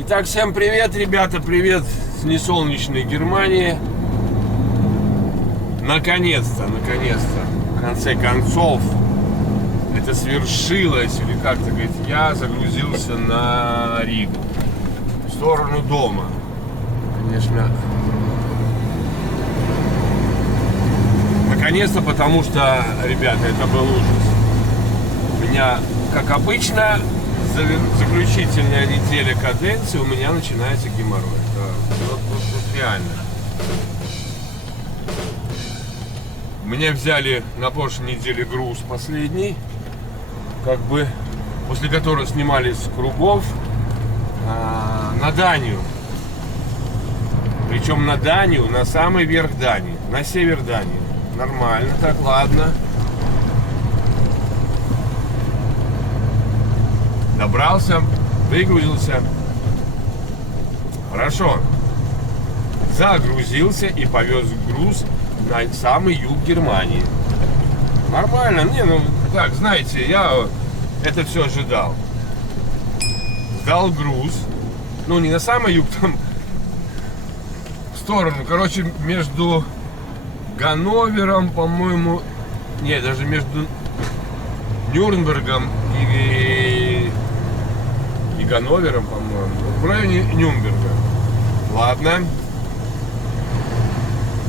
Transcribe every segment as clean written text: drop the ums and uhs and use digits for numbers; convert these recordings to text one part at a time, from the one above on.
Итак, всем привет, ребята, привет с несолнечной Германии. Наконец-то, в конце концов, это свершилось, или как-то говорить, я загрузился на Ригу, в сторону дома. Конечно, наконец-то, потому что, ребята, это был ужас. У меня, как обычно, заключительная неделя каденции, у меня начинается геморрой. Вот реально. Мне взяли на прошлой неделе груз последний, как бы, после которого снимались с кругов на Данию. Причем на Данию, на самый верх Дании, на север Дании. Нормально, так, ладно. Добрался, выгрузился. Хорошо. Загрузился и повез груз на самый юг Германии. Нормально. Не, ну так, знаете, я это все ожидал. Сдал груз. Ну, не на самый юг, там в сторону. Короче, между Ганновером, по-моему. Не, даже между Нюрнбергом и Ганновером, по-моему, в районе Нюрнберга. Ладно.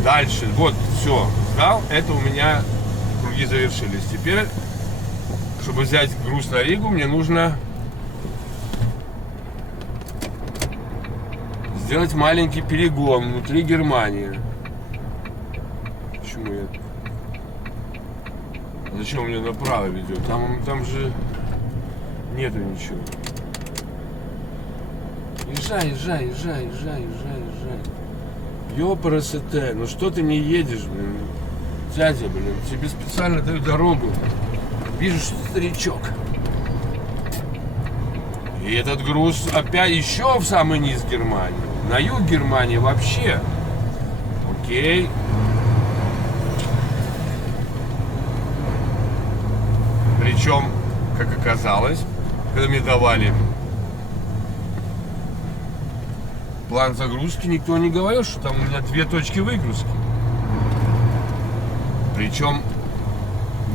Дальше. Вот, все. Сдал. Это у меня круги завершились. Теперь, чтобы взять груз на Ригу, мне нужно сделать маленький перегон внутри Германии. Почему я... Зачем меня направо ведет? Там же нету ничего. Езжай. Ёпарасоте, ну что ты не едешь, блин? Дядя, блин, тебе специально даю дорогу. Вижу, что старичок. И этот груз опять еще в самый низ Германии. На юг Германии вообще. Окей. Причем, как оказалось, когда мне давали план загрузки, никто не говорил, что там у меня 2 точки выгрузки. Причем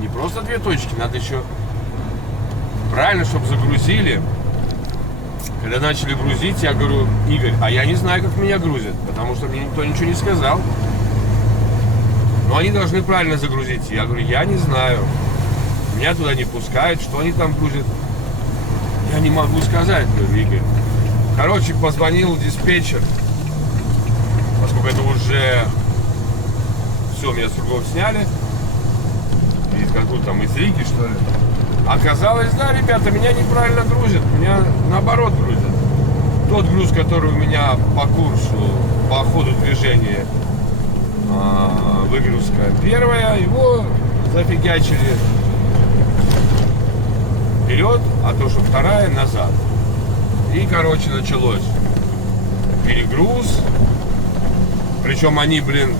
не просто 2 точки, надо еще правильно, чтобы загрузили. Когда начали грузить, я говорю: Игорь, а я не знаю, как меня грузят, потому что мне никто ничего не сказал. Но они должны правильно загрузить. Я говорю: я не знаю. Меня туда не пускают, что они там грузят. Я не могу сказать, говорю, Игорь. Короче, позвонил диспетчер, поскольку это уже все, меня с кругов сняли. Из какой-то там из Риги, что ли. Оказалось, да, ребята, меня неправильно грузят. Меня наоборот грузят. Тот груз, который у меня по курсу, по ходу движения, выгрузка первая, его зафигачили вперед, а то, что вторая назад. И, короче, началось перегруз. Причем они, блин,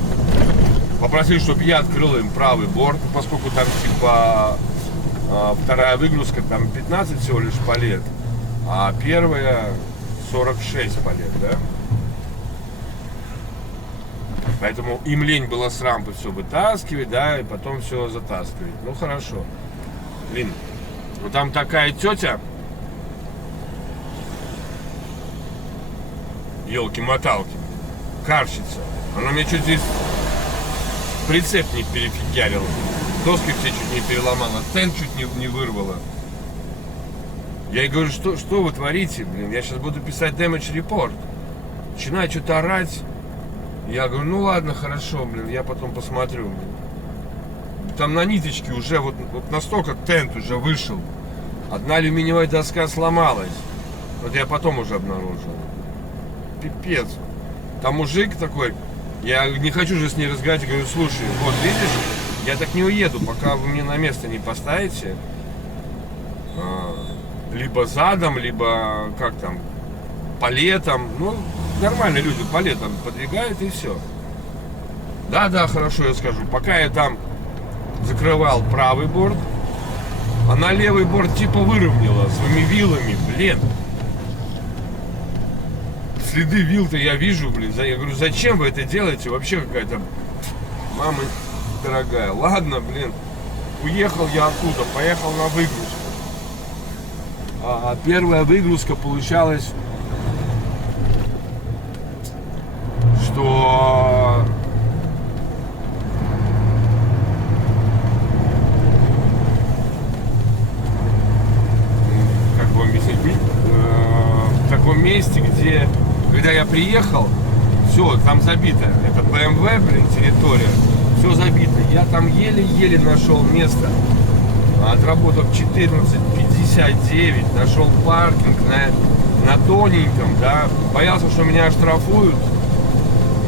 попросили, чтобы я открыл им правый борт, поскольку там типа вторая выгрузка, там 15 всего лишь палет, а первая 46 палет, да? Поэтому им лень было с рампы все вытаскивать, да, и потом все затаскивать. Ну, хорошо. Блин, ну там такая тетя, елки-моталки, карщица. Она мне чуть здесь прицеп не перефигярила. Доски все чуть не переломала, тент чуть не вырвала. Я ей говорю: что вы творите, блин? Я сейчас буду писать damage report. Начинаю что-то орать. Я говорю: ну ладно, хорошо, блин, я потом посмотрю. Там на ниточке уже вот настолько тент уже вышел. Одна алюминиевая доска сломалась. Вот я потом уже обнаружил. Пипец. Там мужик такой, я не хочу же с ней разговаривать, говорю: слушай, вот видишь, я так не уеду, пока вы мне на место не поставите. Либо задом, либо как там, палетом. Ну, нормальные люди палетом подвигают и все. Да, хорошо, я скажу. Пока я там закрывал правый борт, она левый борт типа выровняла своими вилами, блин. следы вил-то я вижу, блин. Я говорю, зачем вы это делаете? Вообще какая-то мама дорогая. Ладно, блин. Уехал я оттуда, поехал на выгрузку. А первая выгрузка получалась, что как вам объяснить, в таком месте, где, когда я приехал, все, там забито. Это БМВ, блин, территория. Все забито. Я там еле-еле нашел место. Отработав 14,59, нашел паркинг на тоненьком, да. Боялся, что меня оштрафуют.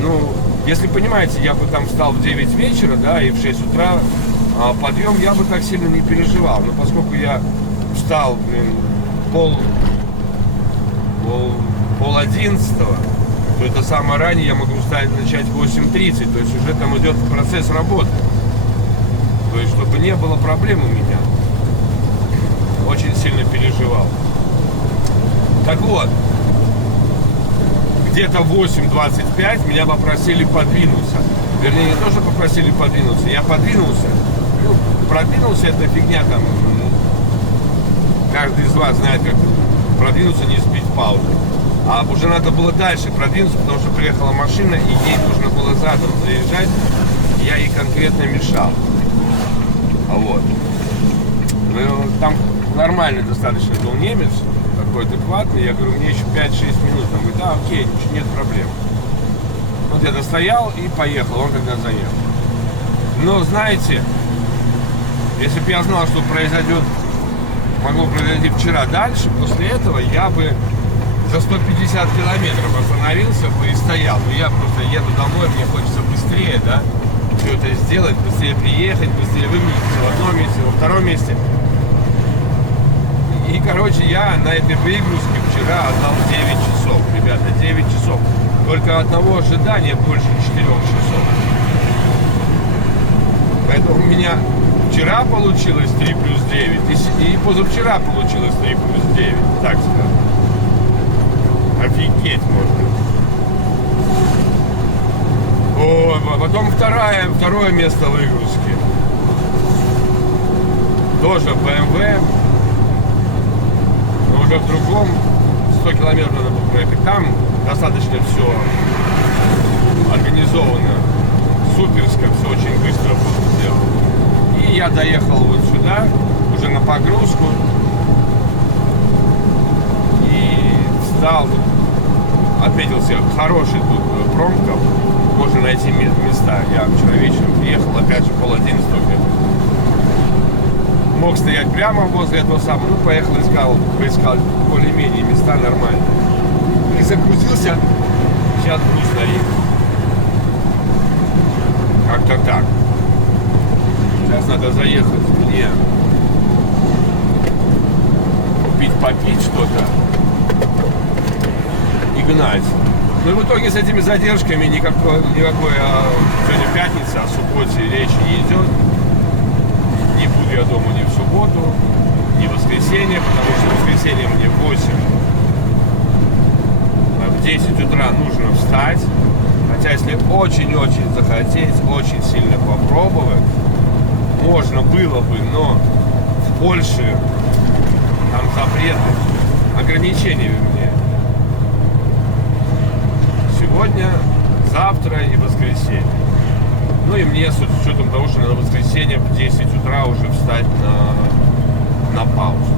Ну, если понимаете, я бы там встал в 9 вечера, да, и в 6 утра подъем, я бы так сильно не переживал. Но поскольку я встал, блин, пол 11, то это самое раннее я могу начать в 8:30, то есть уже там идет процесс работы. То есть, чтобы не было проблем у меня. Очень сильно переживал. Так вот, где-то в 8:25 меня попросили подвинуться. Вернее, не то, что попросили подвинуться, я подвинулся. Ну, продвинулся, это фигня там. Каждый из вас знает, как продвинуться, не сбить паузу. А уже надо было дальше продвинуться, потому что приехала машина, и ей нужно было задом заезжать. Я ей конкретно мешал. Вот. Ну, там нормальный достаточно был немец, такой адекватный. Я говорю, мне еще 5-6 минут. Он говорит, окей, ничего, нет проблем. Вот я достоял и поехал, он когда заехал. Но знаете, если бы я знал, что произойдет, могло произойти вчера дальше, после этого я бы за 150 километров остановился бы и стоял. Но я просто еду домой, мне хочется быстрее, да, все это сделать, быстрее приехать, быстрее выгрузиться в одном месте, во втором месте. И, короче, я на этой выгрузке вчера отдал 9 часов. Ребята, 9 часов. Только одного ожидания больше 4 часов. Поэтому у меня вчера получилось 3 плюс 9. И позавчера получилось 3 плюс 9. Так сказать. Офигеть можно. О, а потом второе место выгрузки. Тоже BMW. Но уже в другом 100 километров надо было проехать. Там достаточно все организовано. Суперско, все очень быстро было сделано. И я доехал вот сюда, уже на погрузку. И встал. Отметил себе хороший тут промка. Можно найти места. Я вчера вечером приехал, опять же, 10:30 где-то. Мог стоять прямо возле этого самого. Ну, поехал, поискал более-менее места нормально. И загрузился. Сейчас груз стоит. Как-то так. Сейчас надо заехать мне купить, попить что-то и гнать. Ну и в итоге с этими задержками никакой сегодня пятница, о субботе речи не идет. Не буду я дома ни в субботу, ни в воскресенье, потому что в воскресенье мне в 8, в 10 утра нужно встать. Хотя если очень-очень захотеть, очень сильно попробовать, можно было бы, но в Польше там запреты, ограничения вернее. Сегодня, завтра и воскресенье. Ну и мне с учетом того, что надо в воскресенье в 10 утра уже встать на паузу.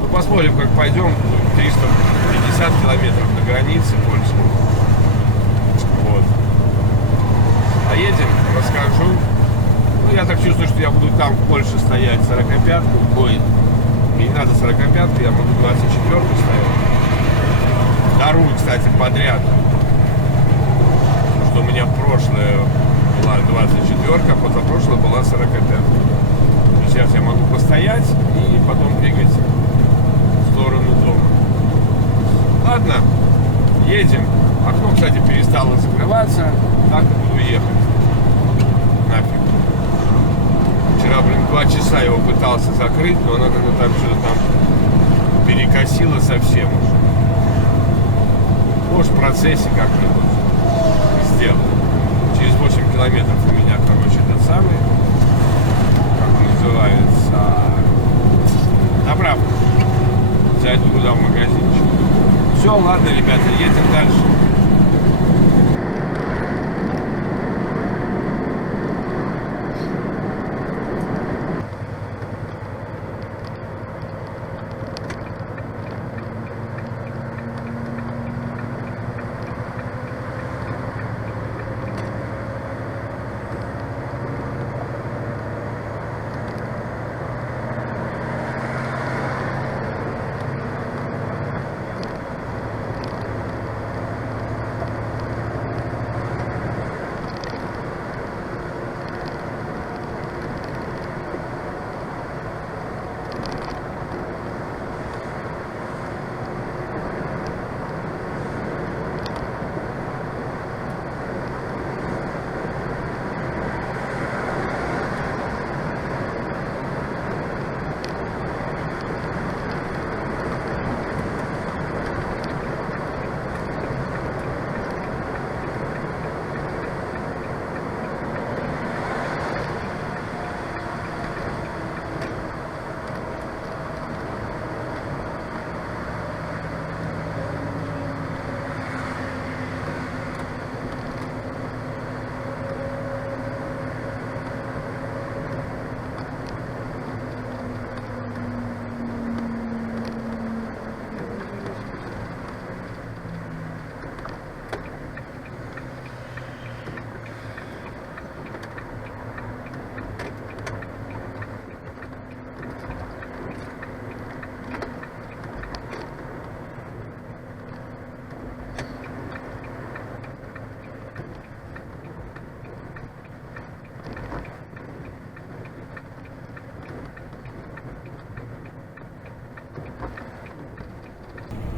Ну посмотрим, как пойдем. 350 километров до границы польской. Вот. Поедем, расскажу. Ну я так чувствую, что я буду там в Польше стоять 45-ку. Ой, мне не надо 45-ку, я могу 24-ку стоять. Вторую, кстати, подряд. Что у меня прошлая была 24-ка, позапрошлая была 45-ка. Сейчас я могу постоять и потом двигать в сторону дома. Ладно, едем. Окно, кстати, перестало закрываться. Так и буду ехать. Нафиг. Вчера, 2 часа его пытался закрыть, но она как-то там что-то там перекосила совсем уже. Может, в процессе как-нибудь сделаю. Через 8 километров у меня, короче, этот самый, как он называется, заправка. Зайду туда в магазинчик. Все, ладно, ребята, едем дальше.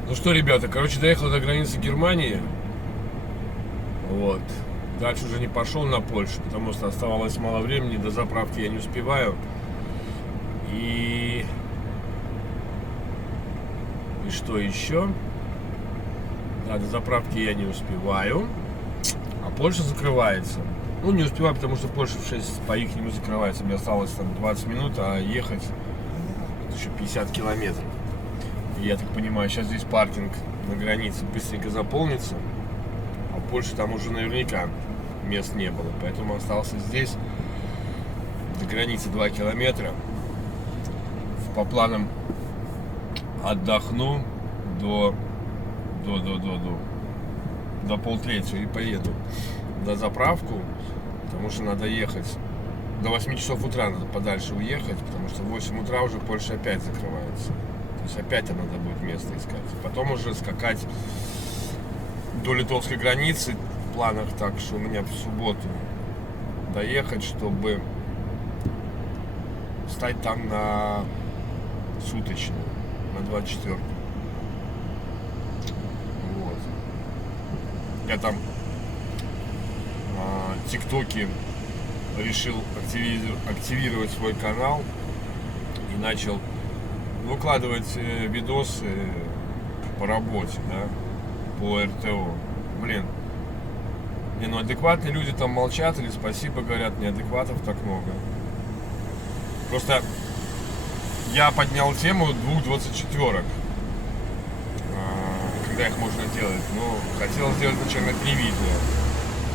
Ну что, ребята, короче, доехал до границы Германии. Вот. Дальше уже не пошел на Польшу, потому что оставалось мало времени, до заправки я не успеваю. И что еще? Да, до заправки я не успеваю. А Польша закрывается. Ну, не успеваю, потому что Польша в 6 по-ихнему закрывается. Мне осталось там 20 минут, а ехать еще 50 километров. И я так понимаю, сейчас здесь паркинг на границе быстренько заполнится. А в Польше там уже наверняка мест не было. Поэтому остался здесь. До границы 2 километра. По планам отдохну до 2:30 и поеду на заправку, потому что надо ехать до 8 часов утра, надо подальше уехать, потому что в 8 утра уже Польша опять закрывается. То есть опять там надо будет место искать. Потом уже скакать до литовской границы в планах, так что у меня в субботу доехать, чтобы встать там на суточную, на 24. Вот. Я там в ТикТоке решил активировать свой канал и начал выкладывать видосы по работе, да, по РТО. Блин, ну адекватные люди там молчат или спасибо говорят, неадекватов так много. Просто я поднял тему 2 24-ок, когда их можно делать. Но хотел сделать сначала 3 видео,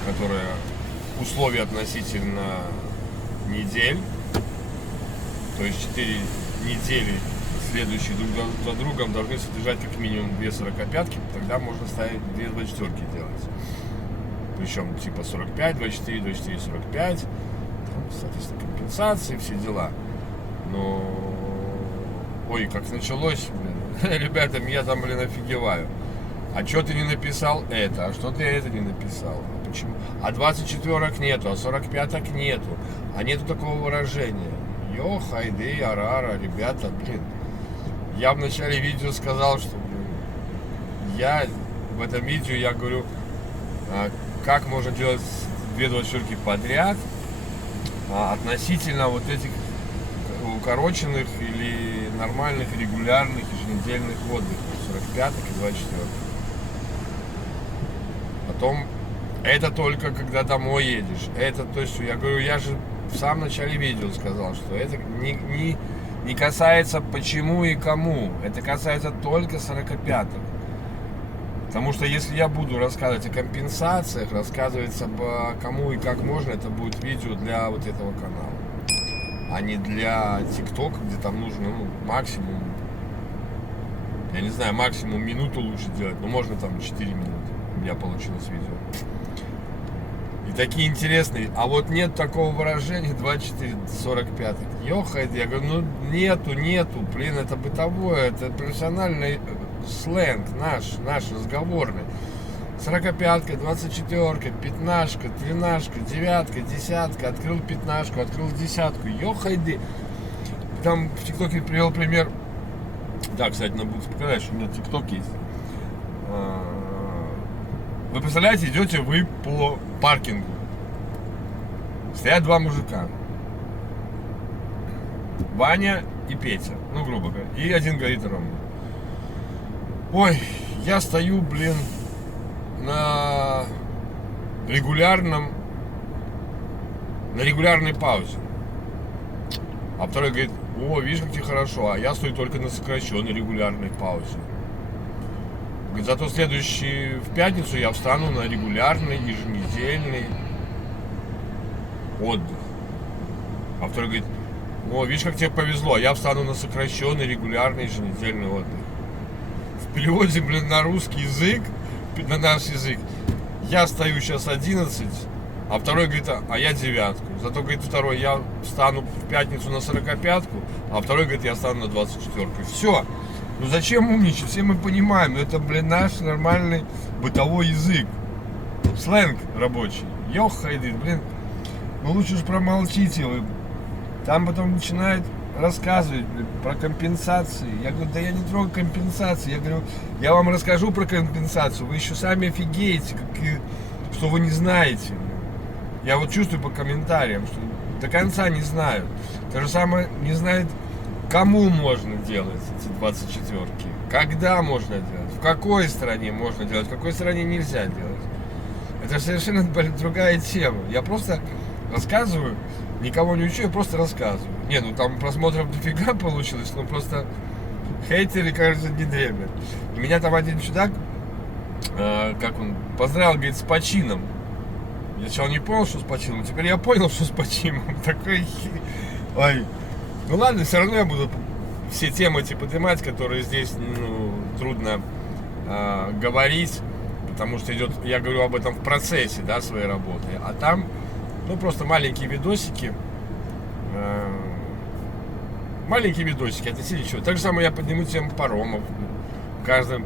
которые условия относительно недель. То есть 4 недели следующие друг за другом должны содержать как минимум 2 45-ки. Тогда можно ставить 2 24-ки делать. Причем типа 45, 24, 24, 45. Соответственно, компенсации, все дела. Но... Ой, как началось, блин. Ребята, я там, блин, офигеваю. А что ты не написал это? А что ты это не написал? А почему? А 24-ок нету, а 45-ок нету. А нету такого выражения. Йо, хайды, арара, ребята, блин. Я в начале видео сказал, что, блин, я в этом видео, я говорю, как можно делать 2 24-ки подряд относительно вот этих укороченных или нормальных, регулярных, еженедельных отдыхов, 45-ок и 24-ок. Потом это только когда домой едешь. Это то есть, я говорю, я же в самом начале видео сказал, что это не касается почему и кому. Это касается только 45-х. Потому что если я буду рассказывать о компенсациях, рассказывать об кому и как можно, это будет видео для вот этого канала. А не для ТикТока, где там нужно максимум, я не знаю, максимум минуту лучше делать, но можно там 4 минуты. У меня получилось видео. И такие интересные. А вот нет такого выражения 24-45. Ёхает, я говорю, нету. Блин, это бытовое, это профессиональный сленг наш разговорный. 45-ка, 24-ка, 15-ка, 13-ка, 9-ка, 10-ка, открыл 15-ку, открыл 10-ку. Ёхайды. Там в ТикТоке привел пример. Да, кстати, надо будет показать, что у меня ТикТок есть. Вы представляете, идете вы по паркингу. Стоят два мужика. Ваня и Петя. Ну, грубо говоря. И один говорит Рома: ой, я стою, блин, на регулярной паузе. А второй говорит: о, видишь, как тебе хорошо, а я стою только на сокращенной регулярной паузе. Говорит, зато в пятницу я встану на регулярный, еженедельный отдых. А второй говорит: о, видишь, как тебе повезло, я встану на сокращенный, регулярный, еженедельный отдых. В переводе, блин, на русский язык, на наш язык, я стою сейчас 11, а второй говорит: а я 9. Зато, говорит, второй, я встану в пятницу на 45-ку, а второй говорит, я встану на 24-ку. Все. Ну зачем умничать? Все мы понимаем, это, блин, наш нормальный бытовой язык. Сленг рабочий. Ёхайды, блин. Ну лучше уж промолчите вы. Там потом начинают рассказывать, блин, про компенсации. Я говорю, да я не трогаю компенсации. Я говорю, я вам расскажу про компенсацию. Вы еще сами офигеете, что вы не знаете. Я вот чувствую по комментариям, что до конца не знают. То же самое не знают, кому можно делать эти 24-ки, когда можно делать, в какой стране можно делать, в какой стране нельзя делать. Это совершенно другая тема. Я просто рассказываю, никого не учу, я просто рассказываю. Не, ну там просмотров дофига получилось, но просто хейтеры, кажется, не дремят. И меня там один чудак, как он, поздравил, говорит, с почином. Я сначала не понял, что с почином, теперь я понял, что с почином. Такой, ой. Ну ладно, все равно я буду все темы эти поднимать, которые здесь трудно говорить, потому что идет, я говорю об этом в процессе, да, своей работы. А там, просто маленькие видосики, относительно чего. Так же самое я подниму тему паромов. В каждом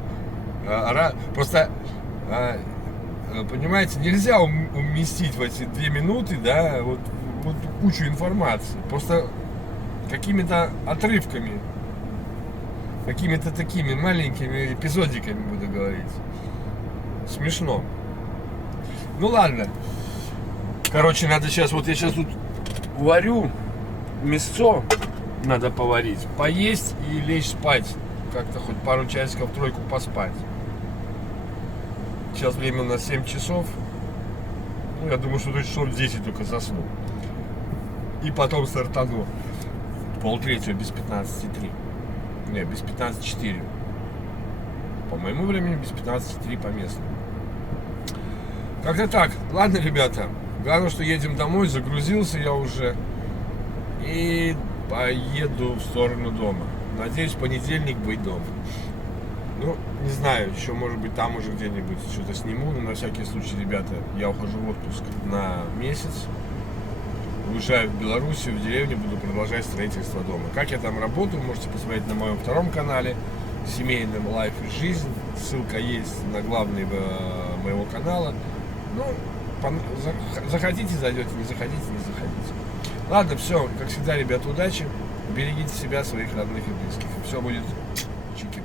просто, понимаете, нельзя уместить в эти 2 минуты, да, вот кучу информации. Просто какими-то отрывками, какими-то такими маленькими эпизодиками буду говорить. Смешно. Ну ладно. Короче, надо сейчас, вот я сейчас тут варю мясцо, надо поварить, поесть и лечь спать. Как-то хоть пару часиков, тройку поспать. Сейчас время у нас 7 часов. Ну, я думаю, что до часов 10 только засну. И потом стартану. 2:30 без 15:03. Не, без 15:04. По моему времени без 15:03 по местному. Как-то так. Ладно, ребята. Главное, что едем домой. Загрузился я уже. И поеду в сторону дома. Надеюсь, в понедельник быть дома. Ну, не знаю, еще, может быть, там уже где-нибудь что-то сниму. Но на всякий случай, ребята, я ухожу в отпуск на месяц. Уезжаю в Белоруссию, в деревню, буду продолжать строительство дома. Как я там работаю, можете посмотреть на моем втором канале «Семейным лайф и жизнь». Ссылка есть на главный моего канала. Ну, захотите, зайдете, не захотите, не заходите. Ладно, все, как всегда, ребята, удачи. Берегите себя, своих родных и близких. Все будет чики.